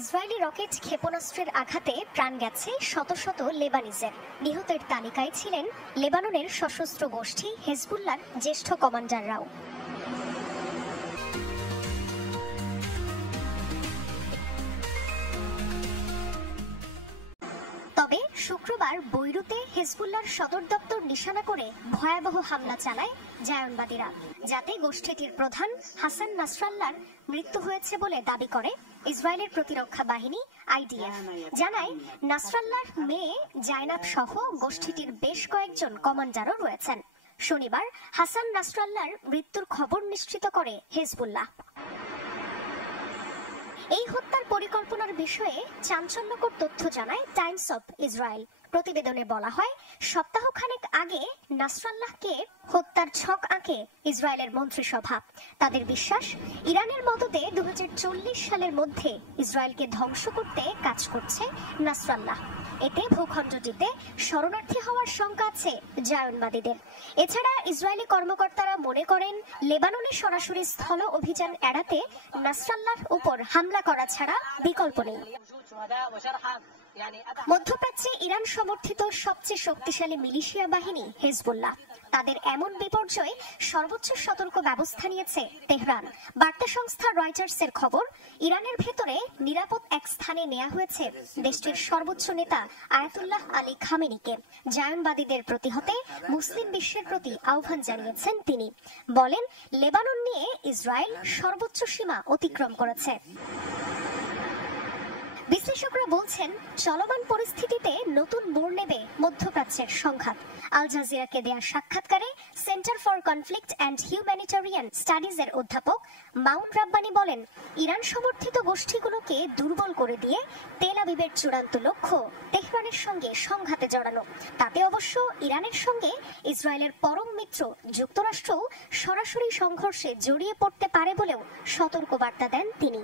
Israeli rocket ক্ষেপণাস্ত্রের আঘাতে প্রাণ গেছে শত শত লেবানিজের। নিহতের তালিকায় ছিলেন লেবাননের সশস্ত্র গোষ্ঠী হেজবুল্লাহর জ্যেষ্ঠ কমান্ডাররাও। তবে শুক্রবার বৈরুতে হেজবুল্লাহর সদর দপ্তর নিশানা করে ভয়াবহ হামলা চালায় জায়নবাদীরা, যাতে গোষ্ঠীটির প্রধান হাসান নাসরাল্লাহর মৃত্যু হয়েছে বলে দাবি করে ইসরায়েলের প্রতিরক্ষা বাহিনী IDF। জানায় নাসরাল্লাহর মেয়ে জায়নাব সহ গোষ্ঠীটির বেশ কয়েকজন কমান্ডারও রয়েছেন। শনিবার হাসান নাসরাল্লাহর মৃত্যুর খবর নিশ্চিত করে হেজবুল্লাহ। এই হত্যার পরিকল্পনার বিষয়ে চাঞ্চল্যকর তথ্য জানায় টাইমস অফ ইসরায়েল। প্রতিবেদনে বলা হয়, সপ্তাহখানেক আগে নাসরাল্লাহকে হত্যার ছক আঁকে ইসরায়েলের মন্ত্রিসভা। তাদের বিশ্বাস, ইরানের মদদে 2040 সালের মধ্যে ইসরায়েলকে ধ্বংস করতে কাজ করছে নাসরাল্লাহ। এতে ভূখণ্ডটিতে শরণার্থী হওয়ার শঙ্কা আছে জায়নবাদীদের। এছাড়া ইসরায়েলি কর্মকর্তারা মনে করেন, লেবাননে সরাসরি স্থল অভিযান এড়াতে নাসরাল্লাহর উপর হামলা করা ছাড়া বিকল্প নেই। মধ্যপ্রাচ্যে ইরান সমর্থিত সবচেয়ে শক্তিশালী মিলিশিয়া বাহিনী হেজবুল্লাহ। তাদের এমন বিপর্যয়ে সর্বোচ্চ সতর্ক ব্যবস্থা নিয়েছে তেহরান। বার্তা সংস্থা রয়টার্সের খবর, ইরানের ভেতরে নিরাপদ এক স্থানে নেওয়া হয়েছে দেশটির সর্বোচ্চ নেতা আয়াতুল্লাহ আলী খামেনিকে। জায়নবাদীদের প্রতিহতে মুসলিম বিশ্বের প্রতি আহ্বান জানিয়েছেন তিনি। বলেন, লেবানন নিয়ে ইসরায়েল সর্বোচ্চ সীমা অতিক্রম করেছে। বিশ্লেষকরা বলছেন, চলমান পরিস্থিতিতে নতুন মোড় নেবে মধ্যপ্রাচ্যের সংঘাত। আল জাজিরাকে দেয়া সাক্ষাৎকারে centre for conflict and humanitarian স্টাডিজের অধ্যাপক মাউন রাব্বানি বলেন, ইরান সমর্থিত গোষ্ঠীগুলোকে দুর্বল করে দিয়ে তেল আবিবের চূড়ান্ত লক্ষ্য তেহরানের সঙ্গে সংঘাতে জড়ানো। তাতে অবশ্য ইরানের সঙ্গে ইসরায়েলের পরম মিত্র যুক্তরাষ্ট্রও সরাসরি সংঘর্ষে জড়িয়ে পড়তে পারে বলেও সতর্কবার্তা দেন তিনি।